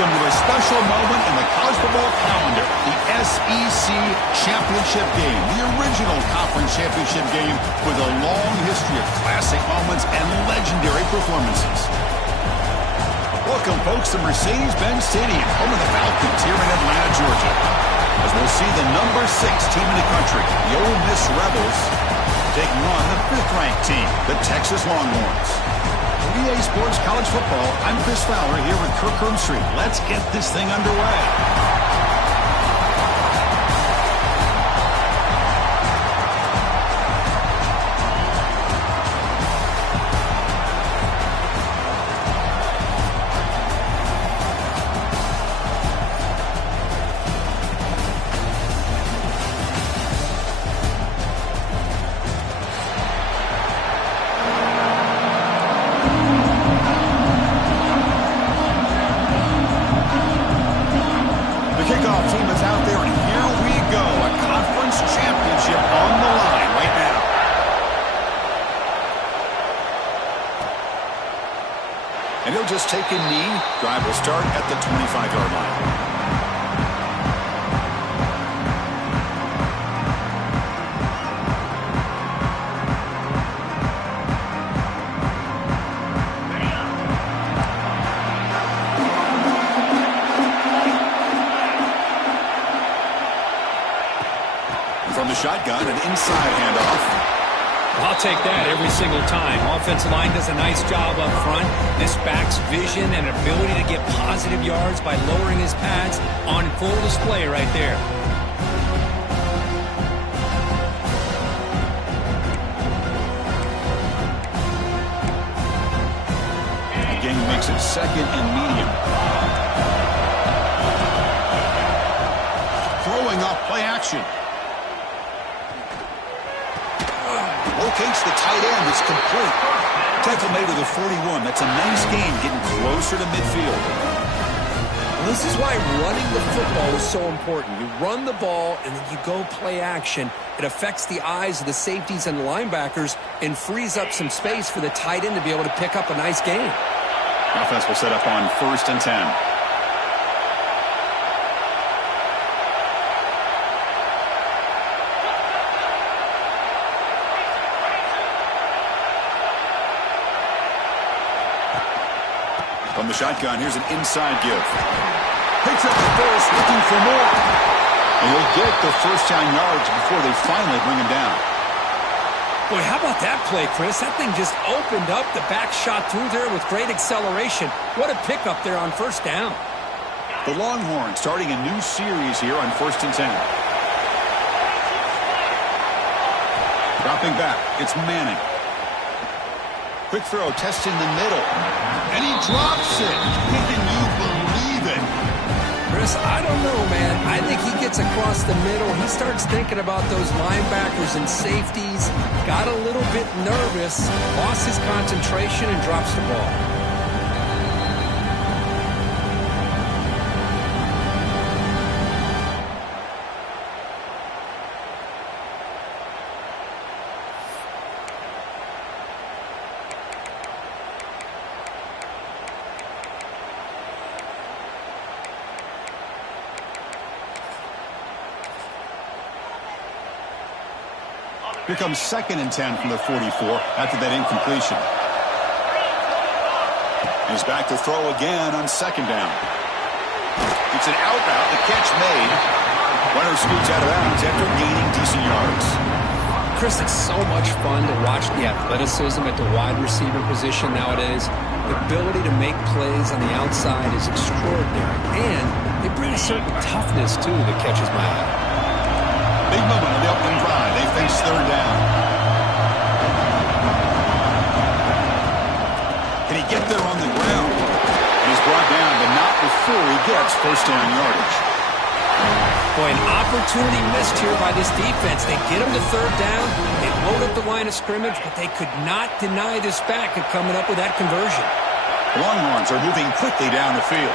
Welcome to a special moment in the college football calendar, the SEC Championship Game, the original conference championship game with a long history of classic moments and legendary performances. Welcome, folks, to Mercedes-Benz Stadium, home of the Falcons here in Atlanta, Georgia, as we'll see the number 6 team in the country, the Ole Miss Rebels, taking on the 5th-ranked team, the Texas Longhorns. For EA Sports College Football, I'm Chris Fowler here with Kirk Herbstreit. Let's get this thing underway. And he'll just take a knee. Drive will start at the 25-yard line. From the shotgun, an inside handoff. I'll take that every single time. Offensive line does a nice job up front. This back's vision and ability to get positive yards by lowering his pads on full display right there. Again, makes it 2nd and medium. Throwing off play action. Locates the tight end. It's complete. Tackle made to the 41. That's a nice gain, getting closer to midfield. Well, this is why running the football is so important. You run the ball, and then you go play action. It affects the eyes of the safeties and the linebackers and frees up some space for the tight end to be able to pick up a nice gain. Offense will set up on 1st and 10. From the shotgun, here's an inside give. Picks up the first, looking for more. And he'll get the first down yards before they finally bring him down. Boy, how about that play, Chris? That thing just opened up. The back shot through there with great acceleration. What a pickup there on 1st down. The Longhorns starting a new series here on 1st and 10. Dropping back, it's Manning. Quick throw, testing the middle. And he drops it. Can you believe it? Chris, I don't know, man. I think he gets across the middle. He starts thinking about those linebackers and safeties. Got a little bit nervous. Lost his concentration and drops the ball. Here comes 2nd and 10 from the 44 after that incompletion. He's back to throw again on 2nd down. It's an out route, the catch made. Runner scoots out of bounds after gaining decent yards. Chris, it's so much fun to watch the athleticism at the wide receiver position nowadays. The ability to make plays on the outside is extraordinary. And they bring a certain toughness, too, that catches my eye. Big moment on the opening drive. They face 3rd down. Can he get there on the ground? He's brought down, but not before he gets 1st down yardage. Boy, an opportunity missed here by this defense. They get him to 3rd down. They load up the line of scrimmage, but they could not deny this back of coming up with that conversion. The Longhorns are moving quickly down the field.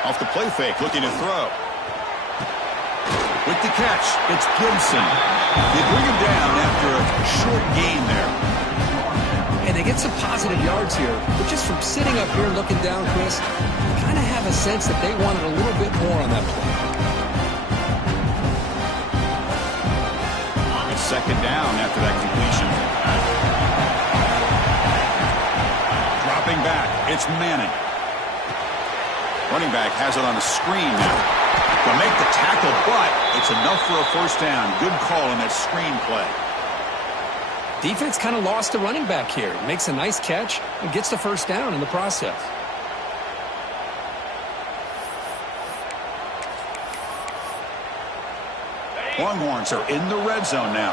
Off the play fake, looking to throw. With the catch, it's Gibson. They bring him down after a short gain there. get some positive yards here, but just from sitting up here and looking down, Chris, I kind of have a sense that they wanted a little bit more on that play. It's second down after that completion. Dropping back, it's Manning. Running back has it on a screen now. They'll make the tackle, but it's enough for a first down. Good call on that screen play. Defense kind of lost the running back here. Makes a nice catch and gets the first down in the process. Longhorns are in the red zone now.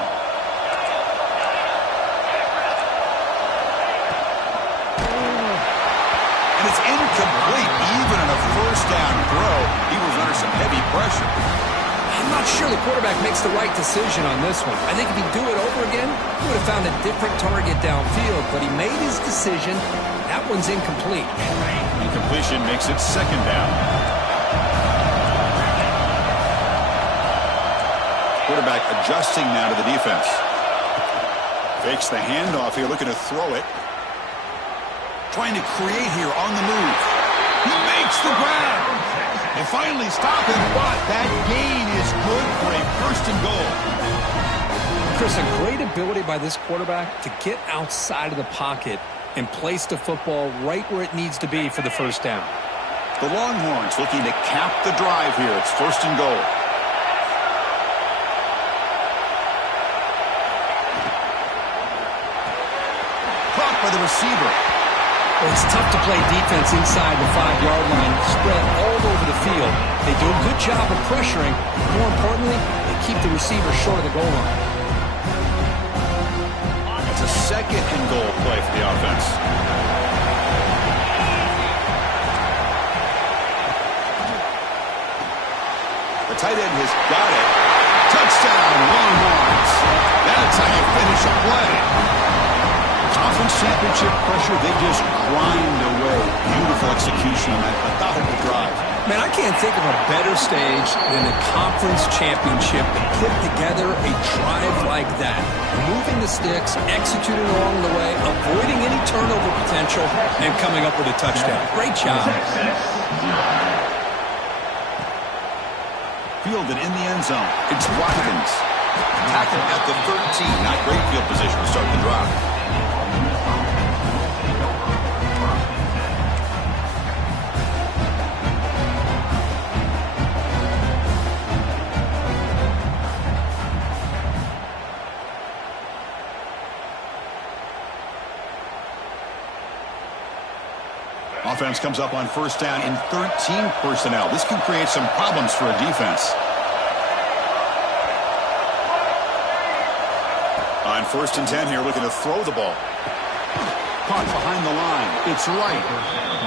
And it's incomplete. Even on a first down throw, he was under some heavy pressure. I'm not sure the quarterback makes the right decision on this one. I think if he'd do it over again, he would have found a different target downfield, but he made his decision. That one's incomplete. Incompletion makes it second down. Quarterback adjusting now to the defense. Fakes the handoff here, looking to throw it. Trying to create here on the move. He makes the grab. They finally stop him, but that gain is good for a first and goal. Chris, a great ability by this quarterback to get outside of the pocket and place the football right where it needs to be for the first down. The Longhorns looking to cap the drive here. It's first and goal. Caught by the receiver. Well, it's tough to play defense inside the 5-yard line, spread all over the field. They do a good job of pressuring. More importantly, they keep the receiver short of the goal line. It's a second and goal play for the offense. The tight end has got it. Touchdown, Longhorns. That's how you finish a play. Conference championship pressure, they just grind away. Beautiful execution on that methodical drive. Man, I can't think of a better stage than the conference championship to put together a drive like that. Moving the sticks, executing along the way, avoiding any turnover potential, and coming up with a touchdown. Great job. Fielded in the end zone. It's Watkins. Tackle at the 13. Not great field position to start the drive. Offense comes up on first down in 13 personnel. This can create some problems for a defense. On first and 10 here, looking to throw the ball. Caught behind the line. It's right.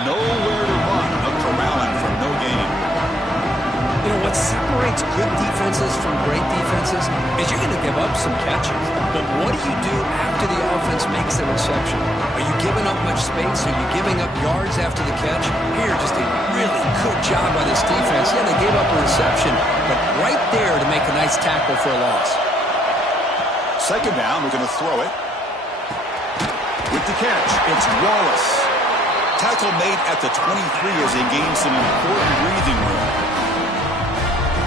Nowhere to run. A corralling for no gain. You know, what separates good defenses from great defenses is you're going to give up some catches. But what do you do after the offense makes the reception? Are you giving up much space? Are you giving up yards after the catch? Here, just a really good job by this defense. Yeah, they gave up a reception, but right there to make a nice tackle for a loss. Second down, we're going to throw it. With the catch, it's Wallace. Tackle made at the 23 as they gain some important breathing room.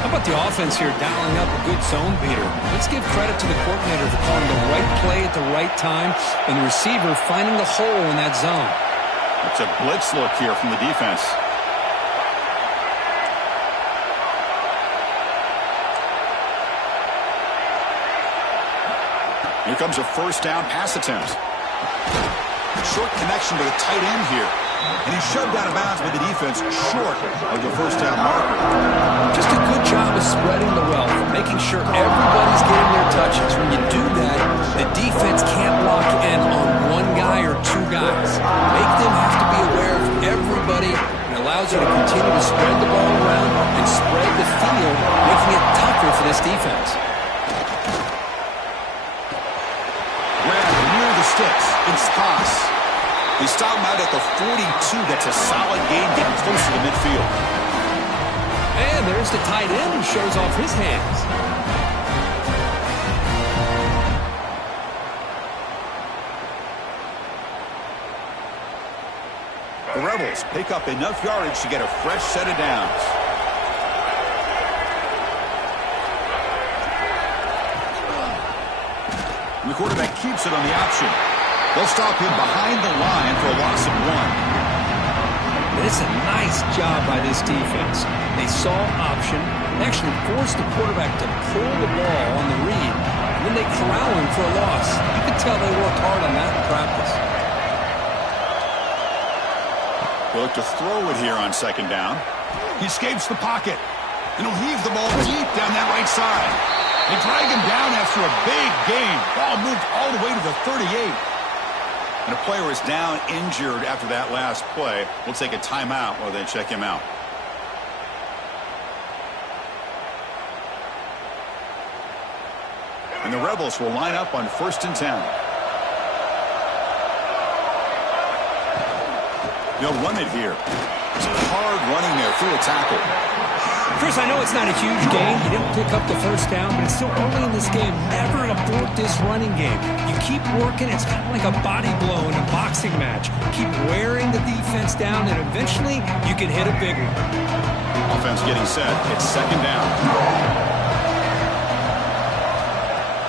How about the offense here dialing up a good zone beater? Let's give credit to the coordinator for calling the right play at the right time and the receiver finding the hole in that zone. It's a blitz look here from the defense. Here comes a first down pass attempt. Short connection to the tight end here. And he's shoved out of bounds by the defense short of the first down marker. Just a good job of spreading the wealth, making sure everybody's getting their touches. When you do that, the defense can't lock in on one guy or two guys. Make them have to be aware of everybody. It allows you to continue to spread the ball around and spread the field, making it tougher for this defense. Grab near the sticks. It's Haas. They stop him out at the 42. That's a solid gain, getting close to the midfield. And there's the tight end who shows off his hands. The Rebels pick up enough yardage to get a fresh set of downs. And the quarterback keeps it on the option. They'll stop him behind the line for a loss of 1. It's a nice job by this defense. They saw option. They actually forced the quarterback to pull the ball on the read. And then they corral him for a loss. You could tell they worked hard on that in practice. They'll look to throw it here on second down. He escapes the pocket. And he'll heave the ball deep down that right side. They drag him down after a big gain. Ball moved all the way to the 38. And a player is down injured after that last play. We'll take a timeout while they check him out. And the Rebels will line up on 1st and 10. They'll run it here. It's hard running there through a tackle. Chris, I know it's not a huge gain. You didn't pick up the first down, but it's still early in this game. Never abort this running game. You keep working. It's kind of like a body blow in a boxing match. Keep wearing the defense down, and eventually you can hit a big one. Offense getting set. It's second down.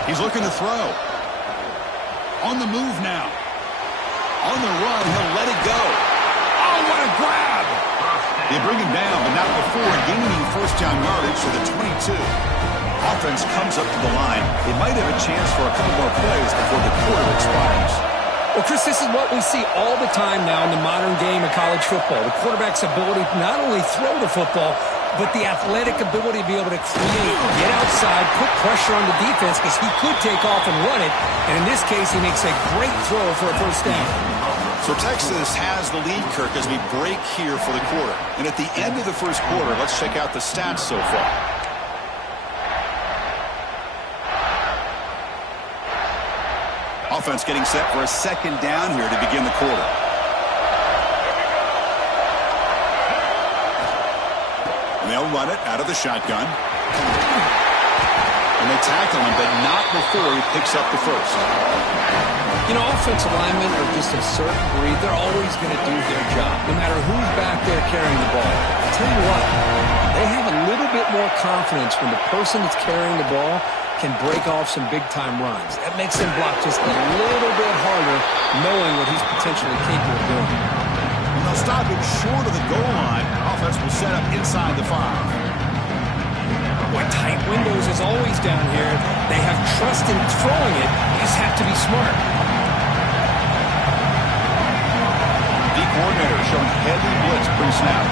He's looking to throw. On the move now. On the run, he'll let it go. Oh, what a grab! They bring him down, but not before gaining first down yardage to the 22. Offense comes up to the line. They might have a chance for a couple more plays before the quarter expires. Well, Chris, this is what we see all the time now in the modern game of college football. The quarterback's ability to not only throw the football, but the athletic ability to be able to create, get outside, put pressure on the defense because he could take off and run it. And in this case, he makes a great throw for a first down. So Texas has the lead, Kirk, as we break here for the quarter. And at the end of the first quarter, let's check out the stats so far. Offense getting set for a second down here to begin the quarter. And they'll run it out of the shotgun. And they tackle him, but not before he picks up the first. You know, offensive linemen are just a certain breed. They're always going to do their job, no matter who's back there carrying the ball. I'll tell you what, they have a little bit more confidence when the person that's carrying the ball can break off some big-time runs. That makes them block just a little bit harder, knowing what he's potentially capable of doing. And they'll stop him short of the goal line. Offense will set up inside the 5. Boy, tight windows as always down here. They have trust in throwing it. You just have to be smart. Coordinator showing heavy blitz pre-snap.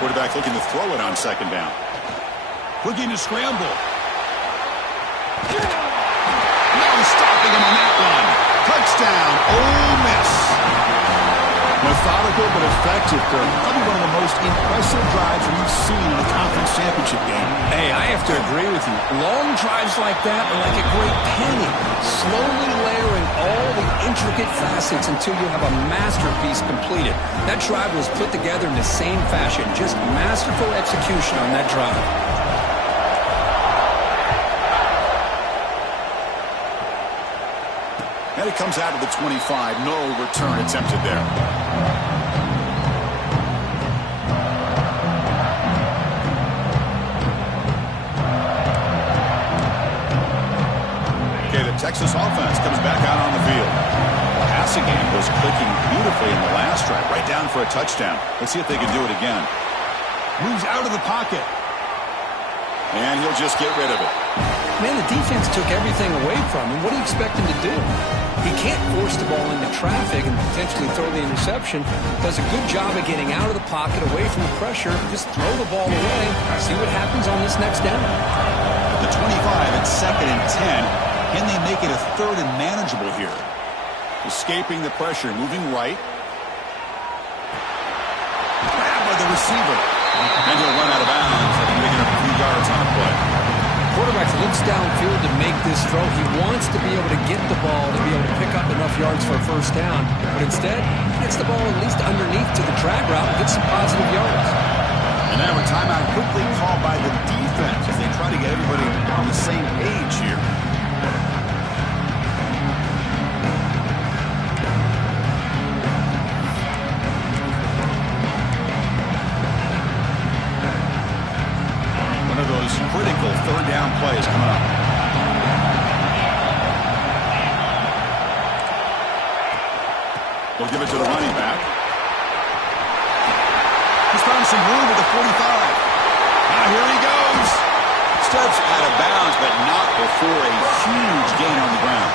Quarterback looking to throw it on second down. Looking to scramble. Now stopping him on that one. Touchdown, Ole Miss. Methodical but effective, Kirk. Probably one of the most impressive drives we've seen in a conference championship game. Hey, I have to agree with you. Long drives like that are like a great painting. Slowly layering all the intricate facets until you have a masterpiece completed. That drive was put together in the same fashion. Just masterful execution on that drive. And it comes out of the 25. No return attempted there. Texas offense comes back out on the field. Passing game was clicking beautifully in the last drive, right down for a touchdown. Let's see if they can do it again. Moves out of the pocket. And he'll just get rid of it. Man, the defense took everything away from him. What do you expect him to do? He can't force the ball into traffic and potentially throw the interception. Does a good job of getting out of the pocket, away from the pressure. Just throw the ball away. See what happens on this next down. The 25 at 2nd and 10. Can they make it a 3rd and manageable here? Escaping the pressure, moving right. Grabbed by the receiver. And he'll run out of bounds after picking up a few yards on the play. Quarterback looks downfield to make this throw. He wants to be able to get the ball to be able to pick up enough yards for a first down. But instead, he gets the ball at least underneath to the drag route and gets some positive yards. And now a timeout quickly called by the defense as they try to get everybody on the same page here. He'll give it to the running back. He's found some room at the 45. Now here he goes. Steps out of bounds, but not before a huge gain on the ground.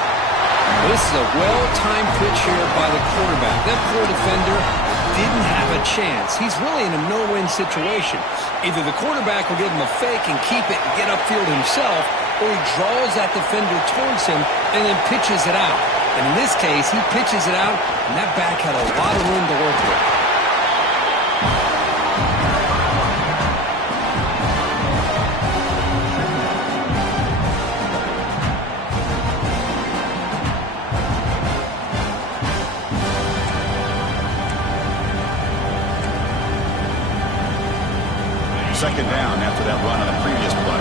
This is a well-timed pitch here by the quarterback. That poor defender didn't have a chance. He's really in a no-win situation. Either the quarterback will give him a fake and keep it and get upfield himself, or he draws that defender towards him and then pitches it out. And in this case, he pitches it out, and that back had a lot of room to work with. Second down after that run on the previous play.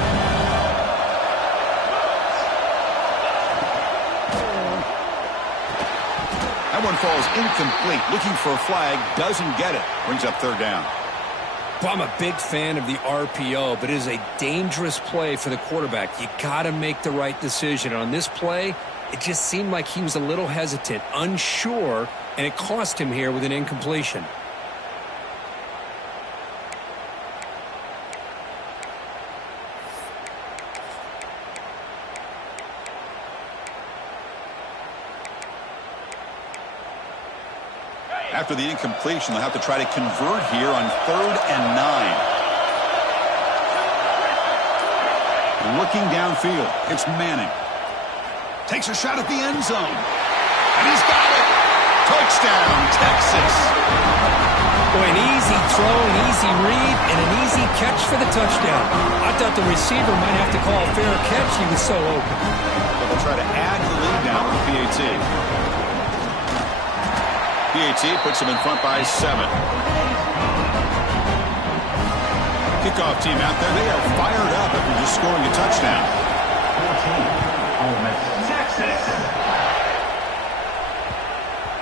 That one falls incomplete. Looking for a flag. Doesn't get it. Brings up third down. Well, I'm a big fan of the RPO, but it is a dangerous play for the quarterback. You got to make the right decision. On this play, it just seemed like he was a little hesitant, unsure, and it cost him here with an incompletion. After the incompletion, they'll have to try to convert here on 3rd and 9. Looking downfield, it's Manning. Takes a shot at the end zone. And he's got it. Touchdown, Texas. Boy, an easy throw, an easy read, and an easy catch for the touchdown. I thought the receiver might have to call a fair catch. He was so open. But they'll try to add to the lead now with PAT. PAT puts him in front by 7. Kickoff team out there. They are fired up after just scoring a touchdown.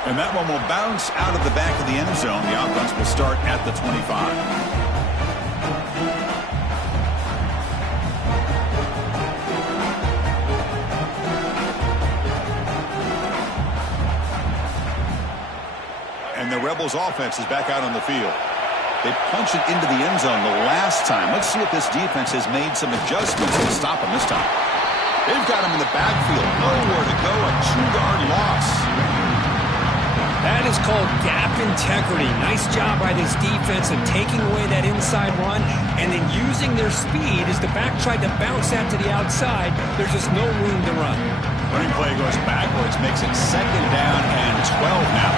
And that one will bounce out of the back of the end zone. The offense will start at the 25. And the Rebels offense is back out on the field. They punched it into the end zone the last time. Let's see if this defense has made some adjustments to stop him this time. They've got him in the backfield. Nowhere to go. A 2-yard loss. That is called gap integrity. Nice job by this defense of taking away that inside run and then using their speed as the back tried to bounce that to the outside. There's just no room to run. Running play goes backwards. Makes it 2nd down and 12 now.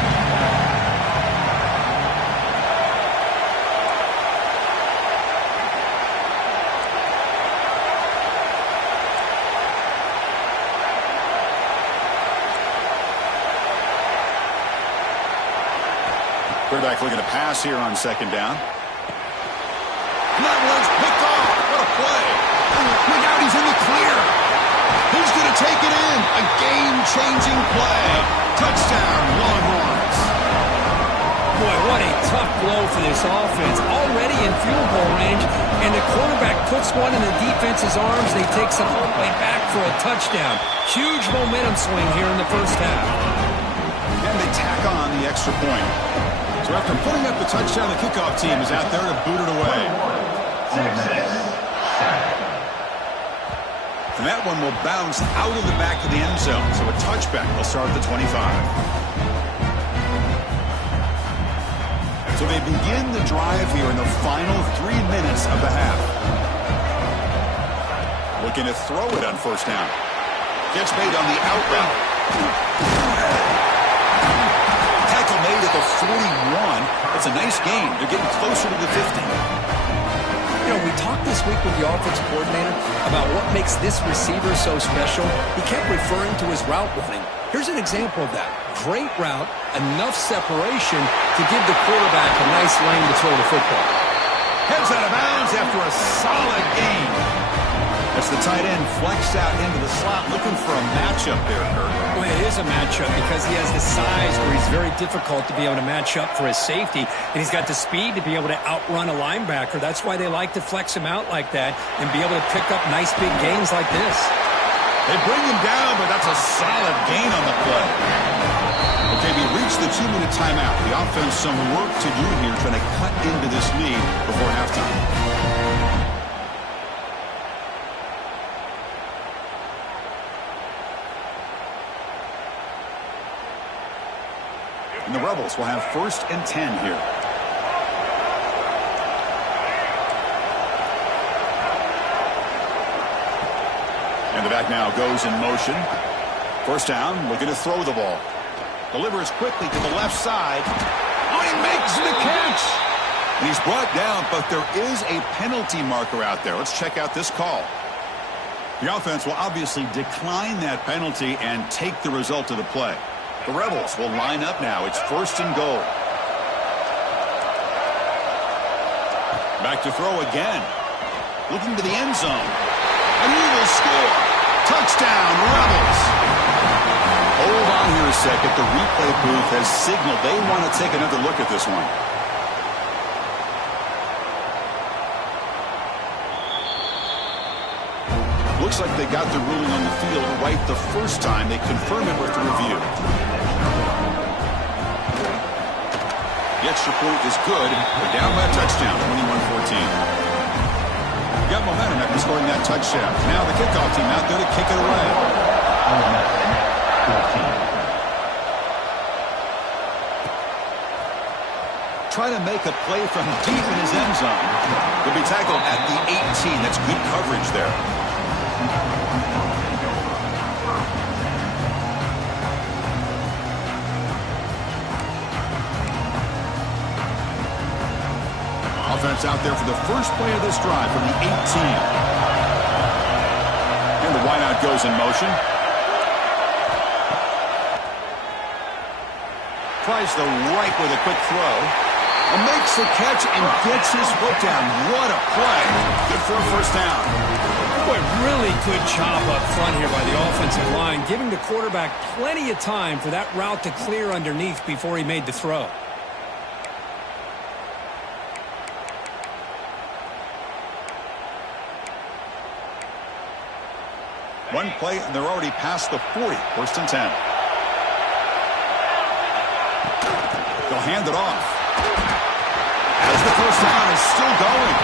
Quarterback looking to pass here on 2nd down. And that one's picked off. What a play. Look out, he's in the clear. Who's going to take it in? A game-changing play. Touchdown, Longhorns. Boy, what a tough blow for this offense. Already in field goal range, and the quarterback puts one in the defense's arms. They take some all the way back for a touchdown. Huge momentum swing here in the first half. And they tack on the extra point. So after putting up the touchdown, the kickoff team is out there to boot it away. And that one will bounce out of the back of the end zone. So a touchback will start at the 25. So they begin the drive here in the final 3 minutes of the half. Looking to throw it on 1st down. Gets made on the out route. Made at the 41. It's a nice game. They're getting closer to the 50. You know, we talked this week with the offensive coordinator about what makes this receiver so special. He kept referring to his route running. Here's an example of that. Great route, enough separation to give the quarterback a nice lane to throw the football. Heads out of bounds after a solid game. As the tight end flexed out into the slot, looking for a matchup there, Kurt. Well, it is a matchup because he has the size where he's very difficult to be able to match up for his safety, and he's got the speed to be able to outrun a linebacker. That's why they like to flex him out like that and be able to pick up nice big gains like this. They bring him down, but that's a solid gain on the play. Okay, we reached the 2-minute timeout. The offense some work to do here, trying to cut into this lead before halftime. And the Rebels will have 1st and 10 here. And the back now goes in motion. 1st down, looking to throw the ball. Delivers quickly to the left side. Oh, he makes the catch! And he's brought down, but there is a penalty marker out there. Let's check out this call. The offense will obviously decline that penalty and take the result of the play. The Rebels will line up now. It's 1st and goal. Back to throw again. Looking to the end zone. And he will score. Touchdown, Rebels. Hold on here a second. The replay booth has signaled they want to take another look at this one. Looks like they got the ruling on the field right the first time. They confirm it with the review. The extra point is good. They're down by a touchdown, 21-14. Got momentum after scoring that touchdown. Now the kickoff team out there to kick it away. Try to make a play from deep in his end zone. He'll be tackled at the 18. That's good coverage there. Offense out there for the first play of this drive from the 18. And the wideout goes in motion. Tries the right with a quick throw. And makes the catch and gets his foot down. What a play. Good for a 1st down. Boy, really good job up front here by the offensive line, giving the quarterback plenty of time for that route to clear underneath before he made the throw. One play, and they're already past the 40. 1st and 10. They'll hand it off. As the 1st down is still going.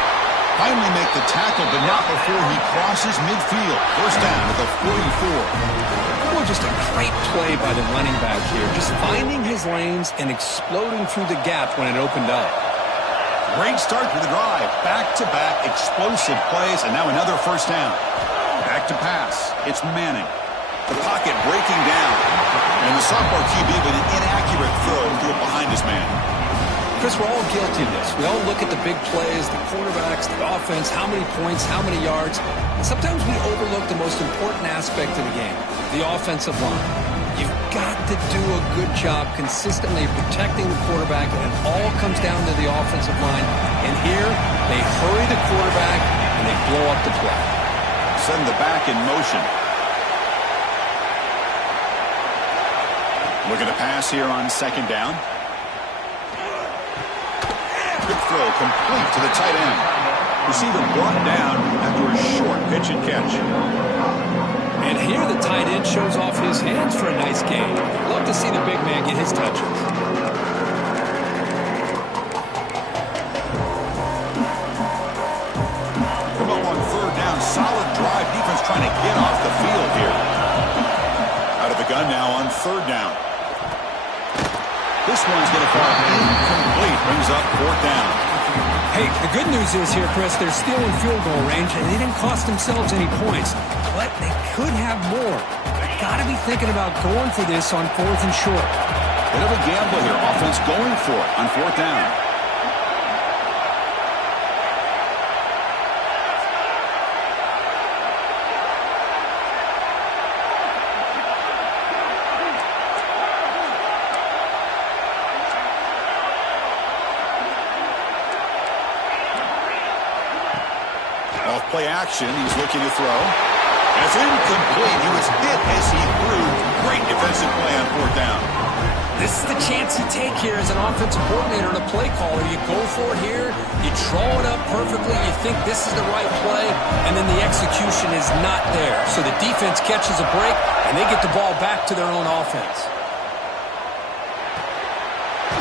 Finally make the tackle, but not before he crosses midfield. 1st down at the 44. Boy, just a great play by the running back here. Just finding his lanes and exploding through the gap when it opened up. Great start to the drive. Back-to-back explosive plays, and now another 1st down. Back to pass. It's Manning. The pocket breaking down. And the sophomore QB with an inaccurate throw threw it behind his man. Chris, we're all guilty of this. We all look at the big plays, the quarterbacks, the offense, how many points, how many yards. And sometimes we overlook the most important aspect of the game, the offensive line. You've got to do a good job consistently protecting the quarterback, and it all comes down to the offensive line. And here, they hurry the quarterback, and they blow up the play. Send the back in motion. Looking to pass here on 2nd down. Good throw, complete to the tight end. Receiver brought down after a short pitch and catch. And here the tight end shows off his hands for a nice gain. Love to see the big man get his touches. Come up on 3rd down. Solid drive. Defense trying to get off the field here. Out of the gun now on 3rd down. This one's going to fall incomplete. Brings up 4th down. Hey, the good news is here, Chris, they're still in field goal range, and they didn't cost themselves any points. But they could have more. They've got to be thinking about going for this on 4th and short. Bit of a gamble here. Offense going for it on 4th down. Play action. He's looking to throw. And it's incomplete. He was hit as he threw. Great defensive play on 4th down. This is the chance shots you take here as an offensive coordinator and a play caller. You go for it here, you draw it up perfectly, you think this is the right play, and then the execution is not there. So the defense catches a break, and they get the ball back to their own offense.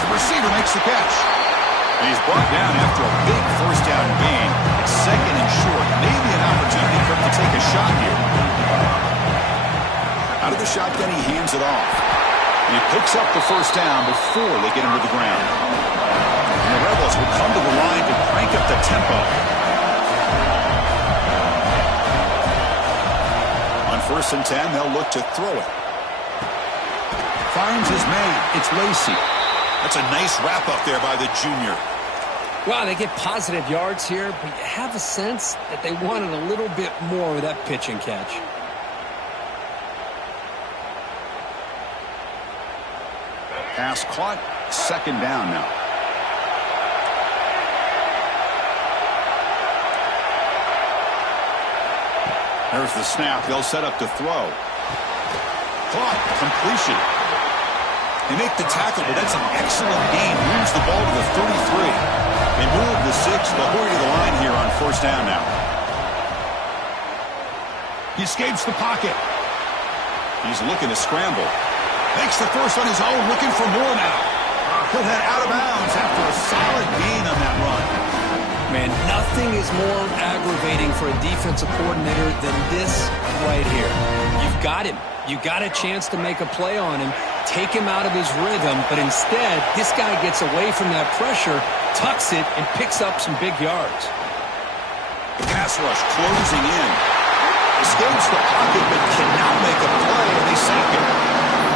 The receiver makes the catch. And he's brought down after a big first down gain. It's second and short. Maybe an opportunity for him to take a shot here. Out of the shotgun, he hands it off. And he picks up the first down before they get him to the ground. And the Rebels will come to the line to crank up the tempo. On 1st and 10, they'll look to throw it. Finds his man. It's Lacy. That's a nice wrap-up there by the junior. Well, they get positive yards here, but you have a sense that they wanted a little bit more with that pitch and catch. Pass caught. Second down now. There's the snap. They'll set up to throw. Caught. Completion. They make the tackle, but that's an excellent gain. Moves the ball to the 33. They move the 6. They'll hurry to the line here on 1st down now. He escapes the pocket. He's looking to scramble. Makes the first on his own, looking for more now. Put that out of bounds after a solid gain on that run. Man, nothing is more aggravating for a defensive coordinator than this right here. You've got him. You got a chance to make a play on him, take him out of his rhythm, but instead, this guy gets away from that pressure, tucks it, and picks up some big yards. The pass rush closing in. Escapes the pocket, but cannot make a play, and they sack him.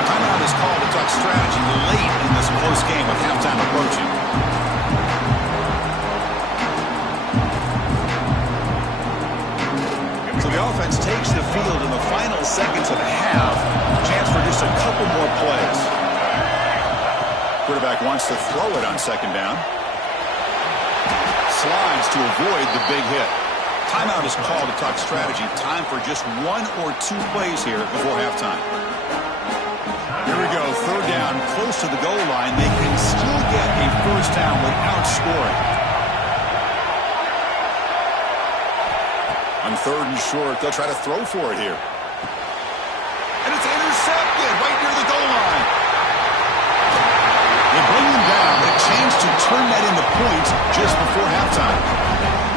Timeout is called to talk strategy late in this close game with halftime approaching. So the offense takes the field in the final seconds of the half. Chance for just a couple more plays. Quarterback wants to throw it on 2nd down. Slides to avoid the big hit. Timeout is called to talk strategy. Time for just 1 or 2 plays here before halftime. Here we go. 3rd down, close to the goal line. They can still get a first down without scoring. On 3rd and short, they'll try to throw for it here. And it's intercepted right near the goal line. They bring him down. A chance to turn that into points just before halftime.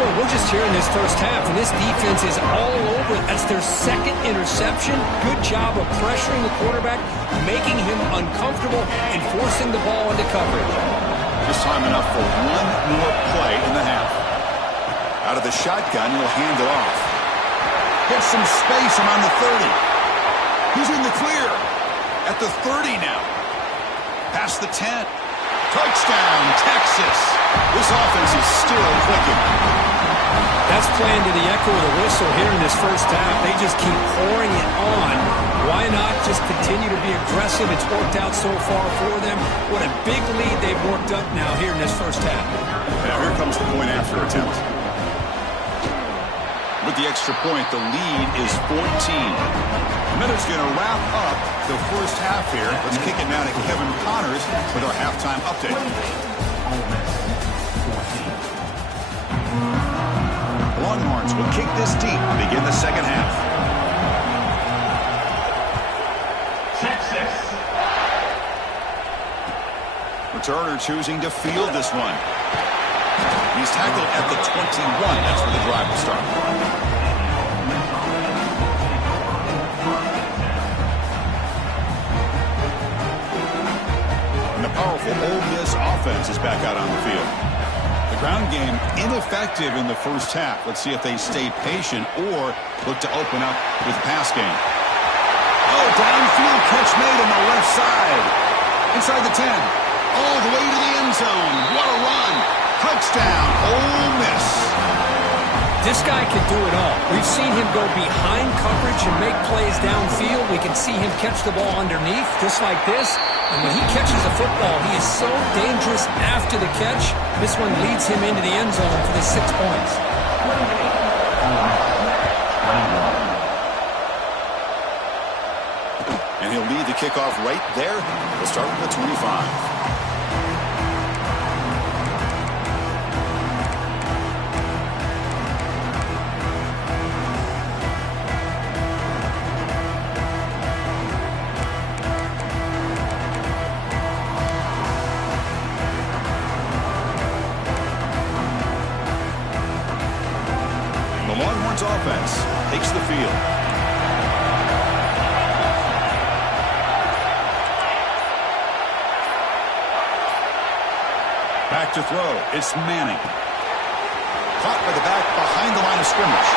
Well, we're just here in this first half, and this defense is all over it. That's their 2nd interception. Good job of pressuring the quarterback, making him uncomfortable, and forcing the ball into coverage. Just time enough for 1 more play in the half. Out of the shotgun, he'll hand it off. Gets some space around the 30. He's in the clear. At the 30 now. Past the 10. Touchdown, Texas. This offense is still clicking. That's playing to the echo of the whistle here in this first half. They just keep pouring it on. Why not just continue to be aggressive? It's worked out so far for them. What a big lead they've worked up now here in this first half. Now here comes the point after attempt. With the extra point, the lead is 14. Miller's going to wrap up the first half here. Let's kick it now to Kevin Connors with our halftime update. Longhorns will kick this deep to begin the second half. Texas. Returner choosing to field this one. He's tackled at the 21. That's where the drive will start. And the powerful Ole Miss offense is back out on the field. The ground game ineffective in the first half. Let's see if they stay patient or look to open up with the pass game. Oh, downfield catch made on the left side. Inside the 10. All the way to the end zone. What a run. Touchdown, Ole Miss. This guy can do it all. We've seen him go behind coverage and make plays downfield. We can see him catch the ball underneath, just like this. And when he catches the football, he is so dangerous after the catch. This one leads him into the end zone for the 6 points. And he'll lead the kickoff right there. We'll start with the 25. Offense takes the field. Back to throw. It's Manning. Caught by the back behind the line of scrimmage.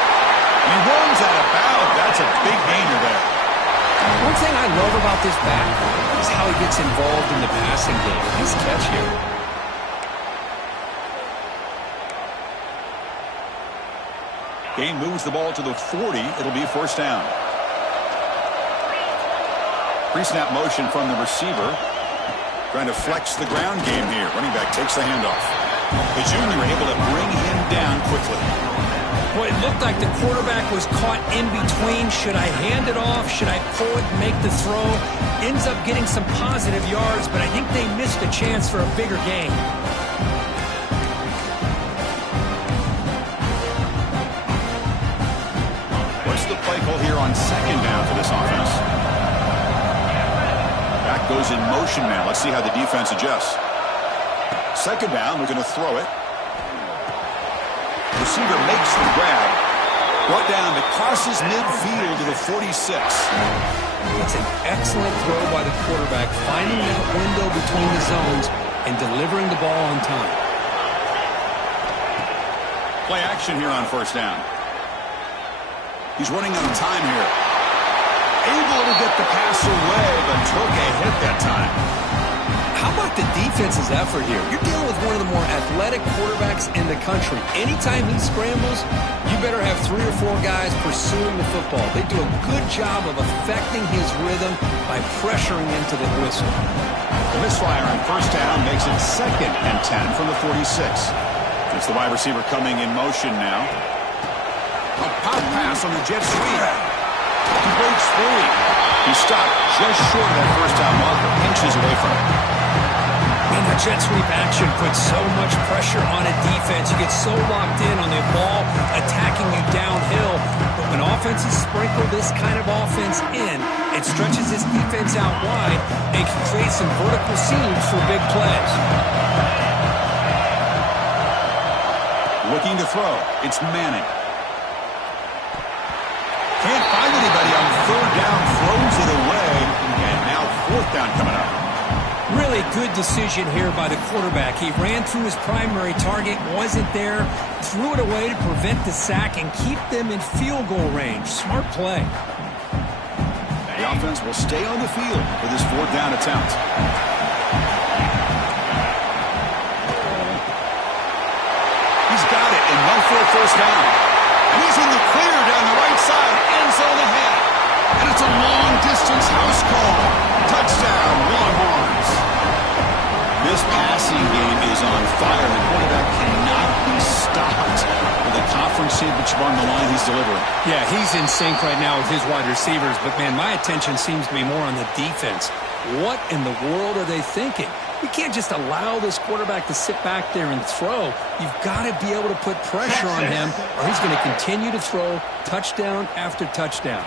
And he runs out of bounds. That's a big gainer there. One thing I love about this back is how he gets involved in the passing game. Nice catch here. Gain moves the ball to the 40. It'll be first down. Pre-snap motion from the receiver. Trying to flex the ground game here. Running back takes the handoff. The junior able to bring him down quickly. Well, it looked like the quarterback was caught in between. Should I hand it off? Should I pull it and make the throw? Ends up getting some positive yards, but I think they missed a chance for a bigger gain. The play call here on second down for this offense. Back goes in motion now. Let's see how the defense adjusts. Second down, we're going to throw it. Receiver makes the grab. Brought down to crosses midfield to the 46. It's an excellent throw by the quarterback, finding that window between the zones and delivering the ball on time. Play action here on first down. He's running out of time here. Able to get the pass away, but took a hit that time. How about the defense's effort here? You're dealing with one of the more athletic quarterbacks in the country. Anytime he scrambles, you better have 3 or 4 guys pursuing the football. They do a good job of affecting his rhythm by pressuring into the whistle. The misfire on first down makes it 2nd and 10 from the 46. It's the wide receiver coming in motion now. A pop pass on the jet sweep. He breaks free. He stopped just short of that first down marker. Inches away from it. And the jet sweep action puts so much pressure on a defense. You get so locked in on the ball attacking you downhill. But when offenses sprinkle this kind of offense in, it stretches this defense out wide and can create some vertical seams for big plays. Looking to throw. It's Manning. Can't find anybody on third down, throws it away, and now fourth down coming up. Really good decision here by the quarterback. He ran through his primary target, wasn't there, threw it away to prevent the sack and keep them in field goal range. Smart play. The offense will stay on the field for this fourth down attempt. He's got it, and no for a first down. And he's in the clear down the right side, end zone ahead. And it's a long-distance house call. Touchdown, Longhorns. This passing game is on fire. The quarterback cannot be stopped. With the conference championship on the line, he's delivering. Yeah, he's in sync right now with his wide receivers. But, man, my attention seems to be more on the defense. What in the world are they thinking? We can't just allow this quarterback to sit back there and throw. You've got to be able to put pressure on him, or he's going to continue to throw touchdown after touchdown.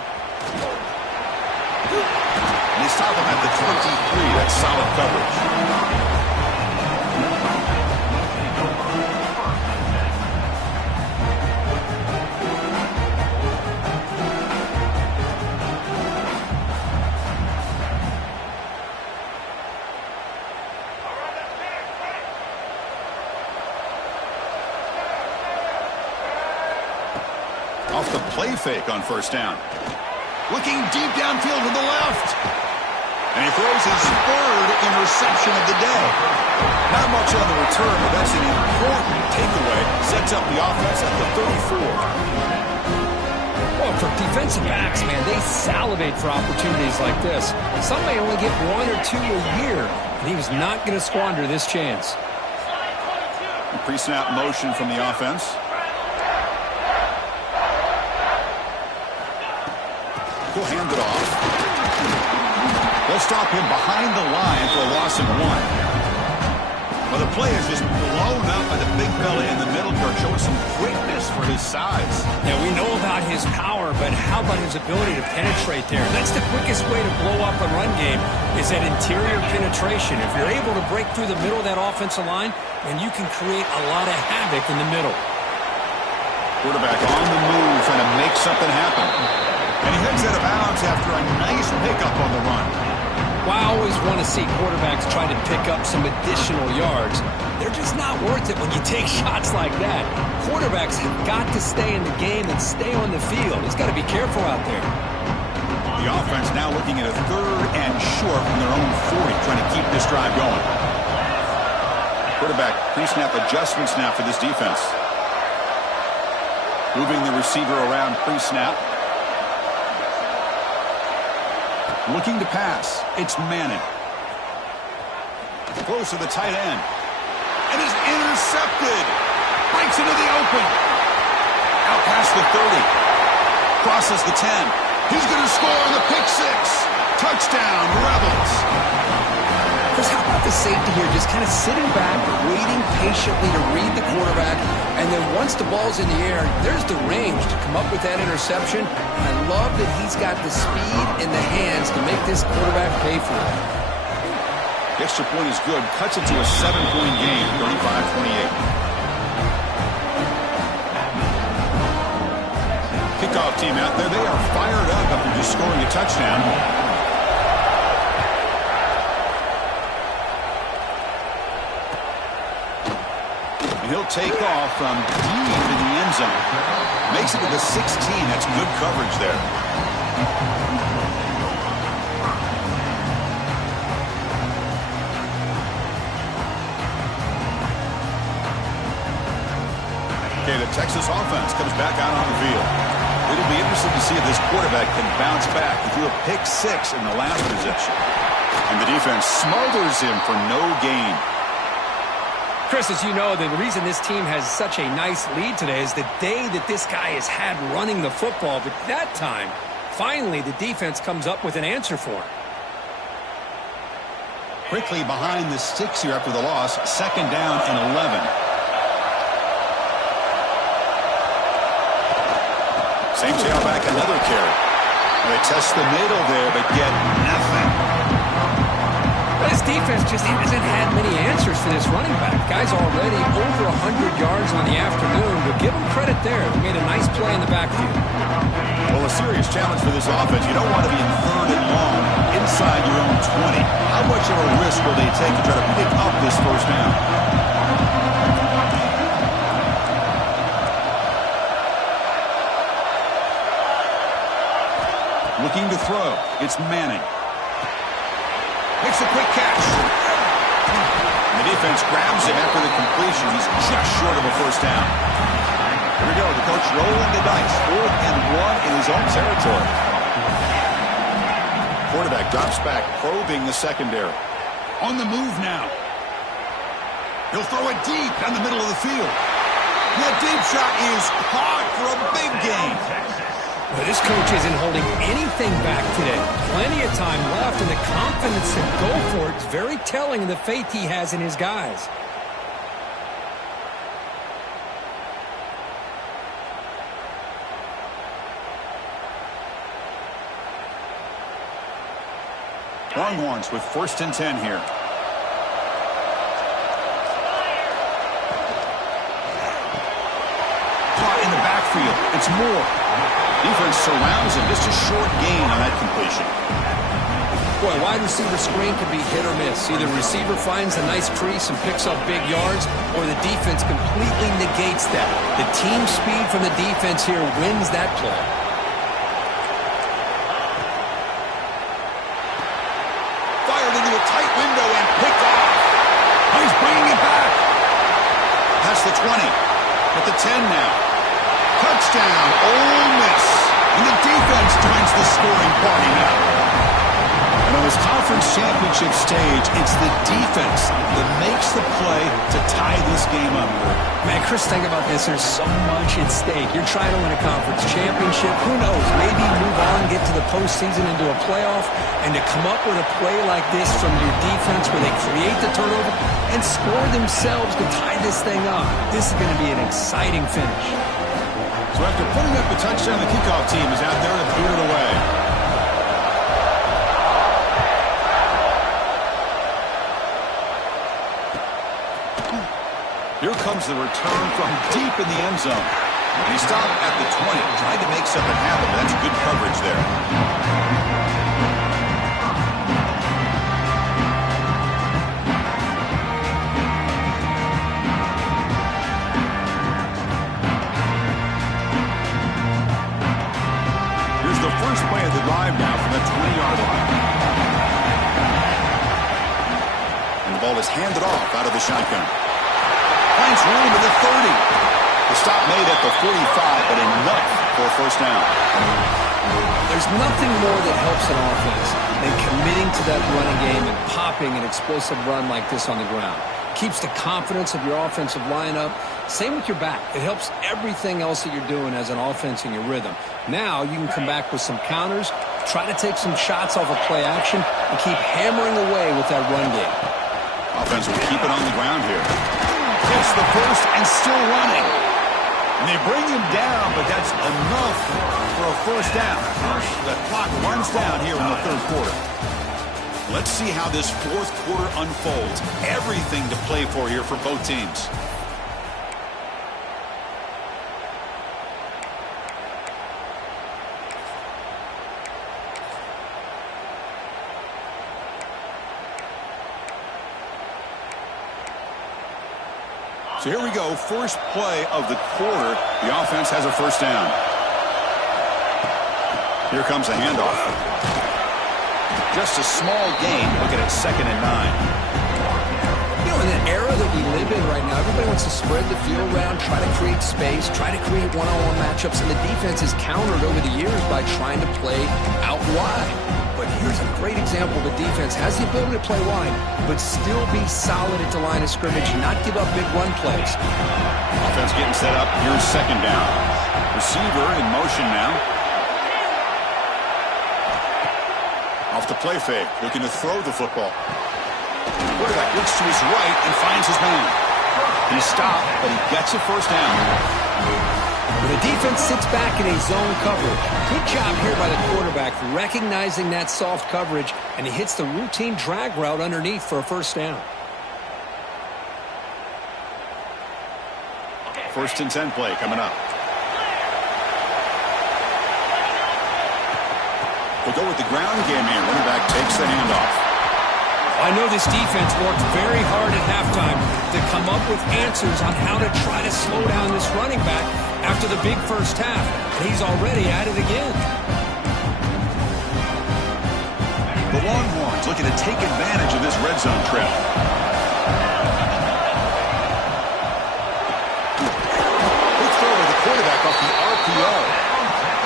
And they stop him at the 23. That's solid coverage. Off the play fake on first down. Looking deep downfield to the left. And he throws his third interception of the day. Not much on the return, but that's an important takeaway. Sets up the offense at the 34. Well, for defensive backs, man, they salivate for opportunities like this. Some may only get 1 or 2 a year, and he was not going to squander this chance. Pre-snap motion from the offense. We'll hand it off. stop him behind the line for a loss of 1. Well, the play is just blown up by the big fella in the middle, Kirk, showing some quickness for his size. Yeah, we know about his power, but how about his ability to penetrate there? That's the quickest way to blow up a run game, is that interior penetration. If you're able to break through the middle of that offensive line, then you can create a lot of havoc in the middle. Quarterback on the move, trying to make something happen. And he heads out of bounds after a nice pickup on the run. Well, I always want to see quarterbacks try to pick up some additional yards. They're just not worth it when you take shots like that. Quarterbacks have got to stay in the game and stay on the field. He's got to be careful out there. The offense now looking at a 3rd and short from their own 40, trying to keep this drive going. Quarterback pre-snap adjustments now for this defense. Moving the receiver around pre-snap. Looking to pass. It's Manning. Close to the tight end. And is intercepted. Breaks into the open. Out past the 30. Crosses the 10. He's going to score the pick 6. Touchdown, Rebels. Chris, how about the safety here? Just kind of sitting back, waiting patiently to read the quarterback. And then once the ball's in the air, there's the range to come up with that interception. I love that he's got the speed and the hands to make this quarterback pay for it. The extra point is good. Cuts it to a 7-point game, 35-28. Kickoff team out there. They are fired up after just scoring a touchdown. And he'll take off from deep in the end zone. Makes it to the 16. That's good coverage there. Okay, the Texas offense comes back out on the field. It'll be interesting to see if this quarterback can bounce back. He threw a pick 6 in the last possession. And the defense smothers him for no gain. Chris, as you know, the reason this team has such a nice lead today is the day that this guy has had running the football. But that time, finally, the defense comes up with an answer for him. Quickly behind the sticks here after the loss. 2nd down and 11. Same tailback, another carry. They test the middle there, but get nothing. This defense just hasn't had many answers for this running back. Guy's already over 100 yards on the afternoon, but give him credit there. He made a nice play in the backfield. Well, a serious challenge for this offense. You don't want to be in 3rd and long inside your own 20. How much of a risk will they take to try to pick up this 1st down? Looking to throw. It's Manning. Makes a quick catch. And the defense grabs him after the completion. He's just short of a 1st down. Here we go. The coach rolling the dice. 4th and 1 in his own territory. Quarterback drops back, probing the secondary. On the move now. He'll throw it deep down the middle of the field. The deep shot is caught for a big gain. Well, this coach isn't holding anything back today. Plenty of time left, and the confidence to go for it is very telling of the faith he has in his guys. Longhorns with 1st and 10 here. Caught in the backfield. It's Moore. Defense surrounds him. Just a short gain on that completion. Boy, wide receiver screen can be hit or miss. Either receiver finds a nice crease and picks up big yards, or the defense completely negates that. The team speed from the defense here wins that play. Fired into a tight window and picked off. Oh, he's bringing it back. Past the 20. At the 10 now. Touchdown, Ole Miss. And the defense joins the scoring party now. And on this conference championship stage, it's the defense that makes the play to tie this game up. Man, Chris, think about this. There's so much at stake. You're trying to win a conference championship. Who knows? Maybe move on, get to the postseason, into a playoff, and to come up with a play like this from your defense where they create the turnover and score themselves to tie this thing up. This is going to be an exciting finish. So after putting up a touchdown, the kickoff team is out there to boot it away. Here comes the return from deep in the end zone. And he stopped at the 20, tried to make something happen, but that's good coverage there. Here's the first play of the drive now from the 20-yard line. And the ball is handed off out of the shotgun. Finds room at the 30. The stop made at the 45, but enough for a first down. There's nothing more that helps an offense than committing to that running game and popping an explosive run like this on the ground. Keeps the confidence of your offensive lineup. Same with your back. It helps everything else that you're doing as an offense in your rhythm. Now you can come back with some counters, try to take some shots off of play action, and keep hammering away with that run game. Offense will keep it on the ground here. Gets the first and still running. And they bring him down, but that's enough for a first down. The clock runs down here in the third quarter. Let's see how this fourth quarter unfolds. Everything to play for here for both teams. So here we go, first play of the quarter. The offense has a first down. Here comes a handoff. Just a small gain. Looking at 2nd and 9. You know, in the era that we live in right now, everybody wants to spread the field around, try to create space, try to create one-on-one matchups, and the defense is countered over the years by trying to play out wide. But here's a great example. The defense has the ability to play wide, but still be solid at the line of scrimmage, not give up big run plays. Offense getting set up. Here's 2nd down. Receiver in motion now. Off the play fake, looking to throw the football. Quarterback looks to his right and finds his man. He stopped, but he gets a first down. When the defense sits back in a zone coverage, good job here by the quarterback recognizing that soft coverage, and he hits the routine drag route underneath for a first down. 1st and 10 play coming up. We'll go with the ground game here. Running back takes the handoff. I know this defense worked very hard at halftime to come up with answers on how to try to slow down this running back after the big first half, and he's already at it again. The Longhorns looking to take advantage of this red zone trip. Quick throw by the quarterback off the RPO.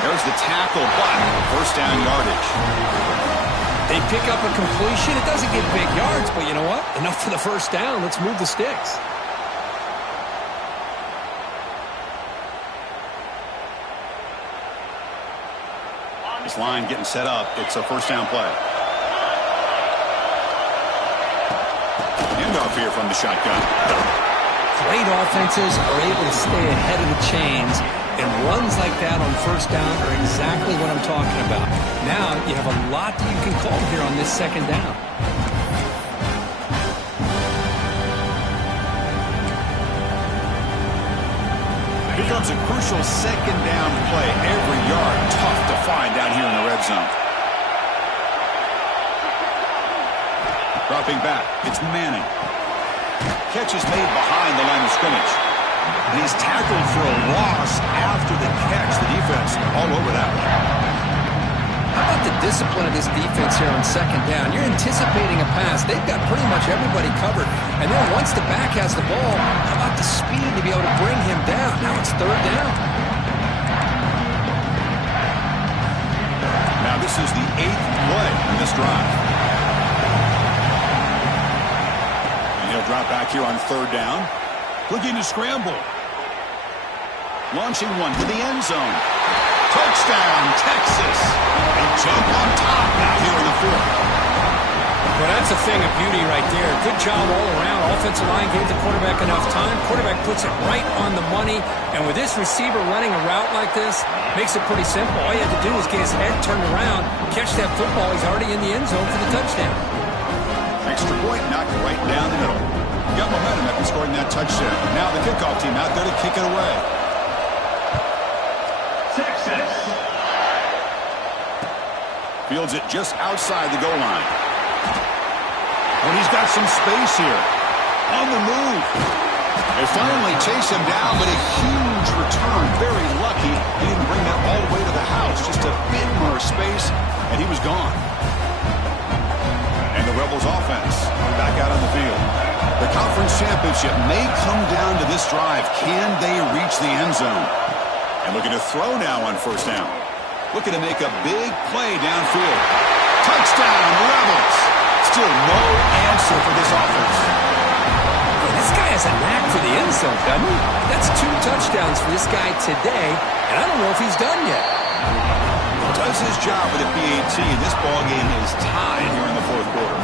There's the tackle, but first down yardage. They pick up a completion. It doesn't get big yards, but you know what? Enough for the first down. Let's move the sticks. This line getting set up. It's a first down play. Handoff here from the shotgun. Great offenses are able to stay ahead of the chains, and runs like that on first down are exactly what I'm talking about. Now you have a lot that you can call here on this 2nd down. Here comes a crucial 2nd down play. Every yard tough to find down here in the red zone. Dropping back, it's Manning. Catch is made behind the line of scrimmage. And he's tackled for a loss after the catch. The defense all over that one. How about the discipline of this defense here on 2nd down? You're anticipating a pass. They've got pretty much everybody covered. And then once the back has the ball, how about the speed to be able to bring him down? Now it's 3rd down. Now this is the 8th play in this drive. drop back here on third down. Looking to scramble. Launching one to the end zone. Touchdown, Texas. A jump on top now here in the fourth. Well, that's a thing of beauty right there. Good job all around. Offensive line gave the quarterback enough time. Quarterback puts it right on the money. And with this receiver running a route like this, makes it pretty simple. All you have to do is get his head turned around, catch that football. He's already in the end zone for the touchdown. Extra point knocked right down the middle. Got momentum after scoring that touchdown. Now the kickoff team out there to kick it away. Texas. Fields it just outside the goal line. And he's got some space here. On the move. They finally chase him down, but a huge return. Very lucky he didn't bring that all the way to the house. Just a bit more space, and he was gone. And the Rebels offense back out on the field. The conference championship may come down to this drive. Can they reach the end zone? And looking to throw now on first down. Looking to make a big play downfield. Touchdown, Rebels. Still no answer for this offense. Well, this guy has a knack for the end zone, doesn't he? That's 2 touchdowns for this guy today, and I don't know if he's done yet. Does his job with a PAT, and this ballgame is tied here in the fourth quarter.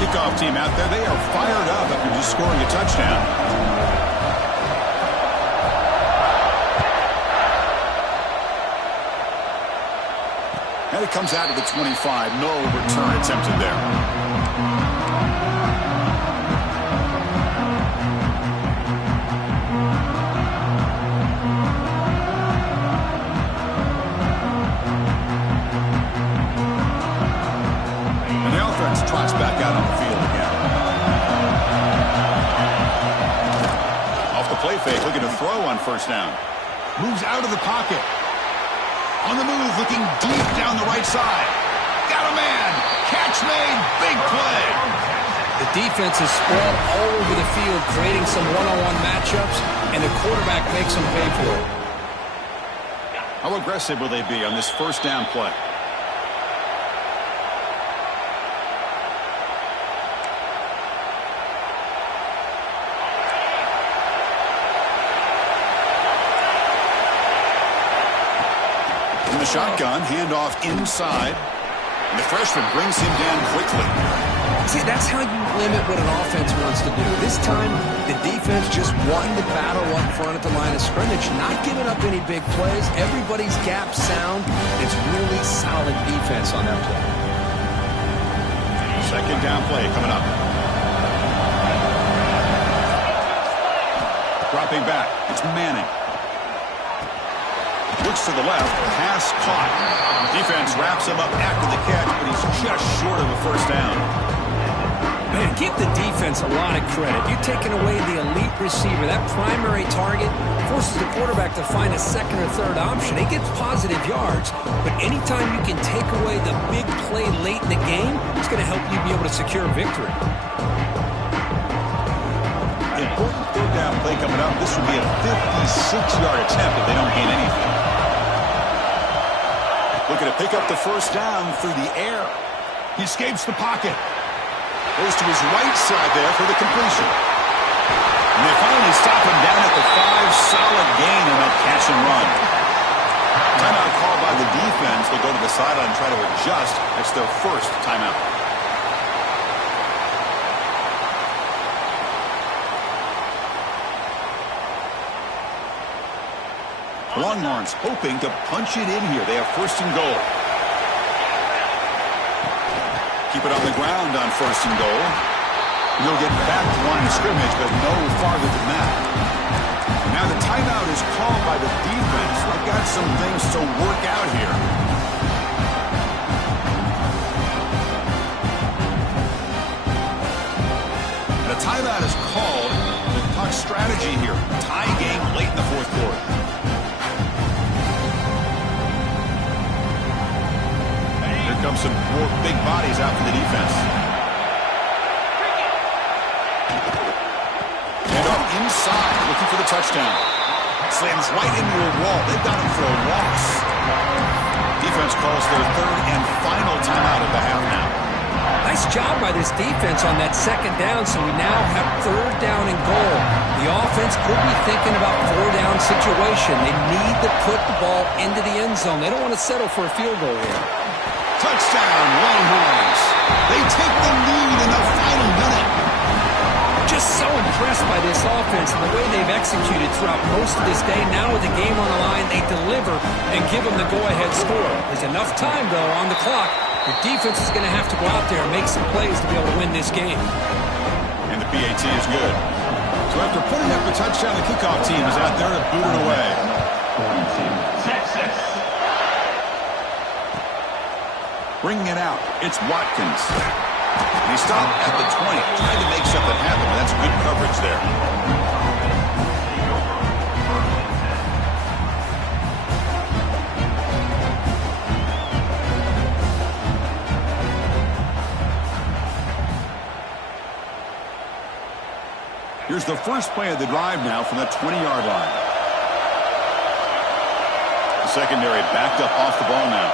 Kickoff team out there, they are fired up after just scoring a touchdown. And it comes out to the 25. No return attempted there. Trots back out on the field again. Off the play fake, looking to throw on first down. Moves out of the pocket. On the move, looking deep down the right side. Got a man. Catch made. Big play. The defense is spread all over the field, creating some one-on-one matchups, and the quarterback makes them pay for it. How aggressive will they be on this first down play? The shotgun, handoff inside. And the freshman brings him down quickly. See, that's how you limit what an offense wants to do. This time, the defense just won the battle up front at the line of scrimmage, not giving up any big plays. Everybody's gap sound. It's really solid defense on that play. Second down play coming up. Dropping back. It's Manning. Looks to the left, pass caught. Defense wraps him up after the catch, but he's just short of a first down. Man, give the defense a lot of credit. You're taking away the elite receiver. That primary target forces the quarterback to find a second or third option. He gets positive yards, but anytime you can take away the big play late in the game, it's going to help you be able to secure a victory. Important third down play coming up. This would be a 56-yard attempt if they don't gain anything. Looking to pick up the first down through the air. He escapes the pocket. Goes to his right side there for the completion. And they finally stop him down at the 5. Solid gain on that catch and run. Timeout called by the defense. They go to the sideline and try to adjust. It's their first timeout. Longhorns hoping to punch it in here. They have first and goal. Keep it on the ground on first and goal. He'll get back to line of scrimmage, but no farther than that. Now the timeout is called by the defense. They've got some things to work out here. The timeout is called to talk strategy here. Tie game late in the fourth quarter. Comes some more big bodies out for the defense. And up inside, looking for the touchdown. Slams right into a wall. They've got him for a loss. Defense calls their third and final timeout at the half now. Nice job by by this defense on that second down, so we now have third down and goal. The offense could be thinking about four-down situation. They need to put the ball into the end zone. They don't want to settle for a field goal here. Touchdown, Longhorns. They take the lead in the final minute. Just so impressed by this offense and the way they've executed throughout most of this day. Now with the game on the line, they deliver and give them the go-ahead score. There's enough time, though, on the clock. The defense is going to have to go out there and make some plays to be able to win this game. And the PAT is good. So after putting up the touchdown, the kickoff team is out there to boot it away. Bringing it out, it's Watkins. And he stopped at the 20, trying to make something happen. That's good coverage there. Here's the first play of the drive now from the 20-yard line. The secondary backed up off the ball now.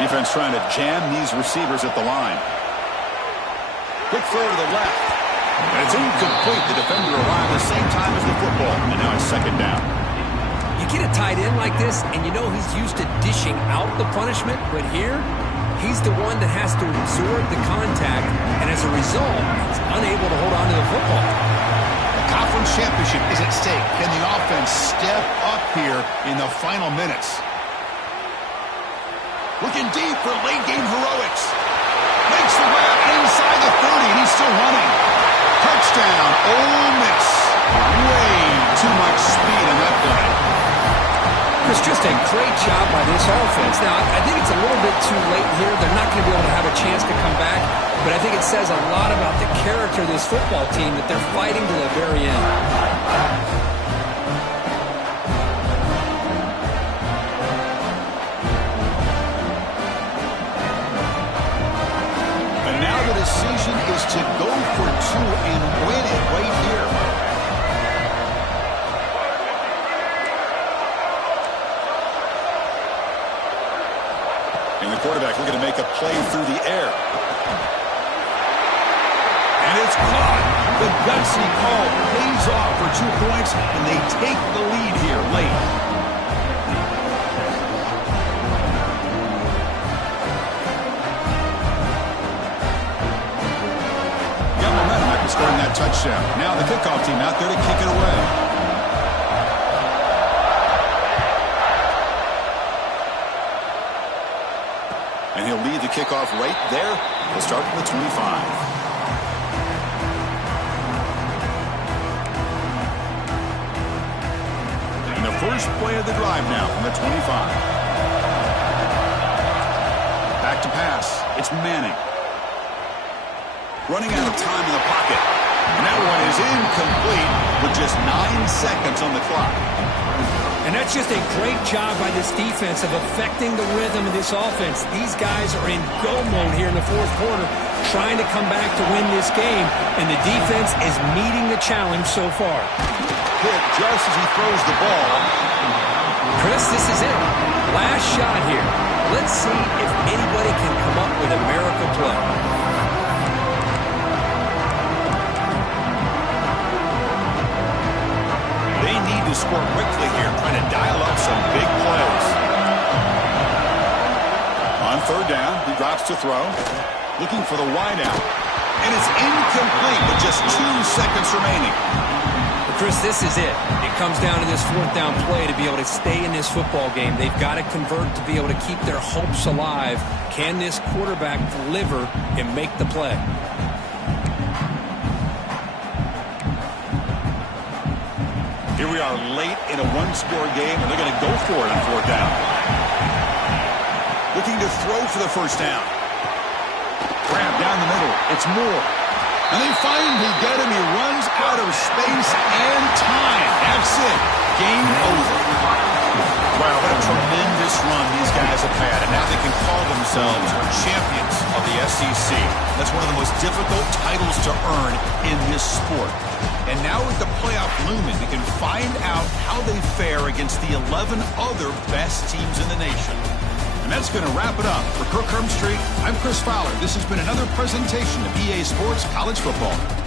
Defense trying to jam these receivers at the line. Quick throw to the left. And it's incomplete. The defender arrived at the same time as the football. And now it's second down. You get a tight end like this, and you know he's used to dishing out the punishment. But here, he's the one that has to absorb the contact. And as a result, he's unable to hold on to the football. The conference championship is at stake. Can the offense step up here in the final minutes? Looking deep for late-game heroics. Makes the way up inside the 30, and he's still running. Touchdown, Ole Miss. Way too much speed in that play. It's just a great job by this offense. Now, I think it's a little bit too late here. They're not going to be able to have a chance to come back, but I think it says a lot about the character of this football team that they're fighting to the very end. The decision is to go for two and win it right here. And the quarterback looking to make a play through the air. And it's caught. The gutsy call pays off for 2 points, and they take the lead here late. Scoring that touchdown. Now the kickoff team out there to kick it away. And he'll lead the kickoff right there. He'll start from the 25. And the first play of the drive now from the 25. Back to pass. It's Manning. Running out of time in the pocket. And that one is incomplete with just 9 seconds on the clock. And that's just a great job by this defense of affecting the rhythm of this offense. These guys are in go mode here in the fourth quarter, trying to come back to win this game. And the defense is meeting the challenge so far. Hit just as he throws the ball. Chris, this is it. Last shot here. Let's see if anybody can come up with a miracle play. Score quickly here, trying to dial up some big plays. On third down, he drops to throw, looking for the wideout, and it's incomplete with just 2 seconds remaining. But Chris, this is it. It comes down to this fourth down play to be able to stay in this football game. They've got to convert to be able to keep their hopes alive. Can this quarterback deliver and make the play? Here we are late in a one-score game, and they're going to go for it on fourth down. Looking to throw for the first down. Grab down the middle. It's Moore. And they finally get him. He runs out of space and time. That's it. Game over. Wow, what a tremendous run these guys have had. And now they can call themselves champions of the SEC. That's one of the most difficult titles to earn in this sport. And now with the playoff looming, we can find out how they fare against the 11 other best teams in the nation. And that's going to wrap it up. For Kirk Herbstreit, I'm Chris Fowler. This has been another presentation of EA Sports College Football.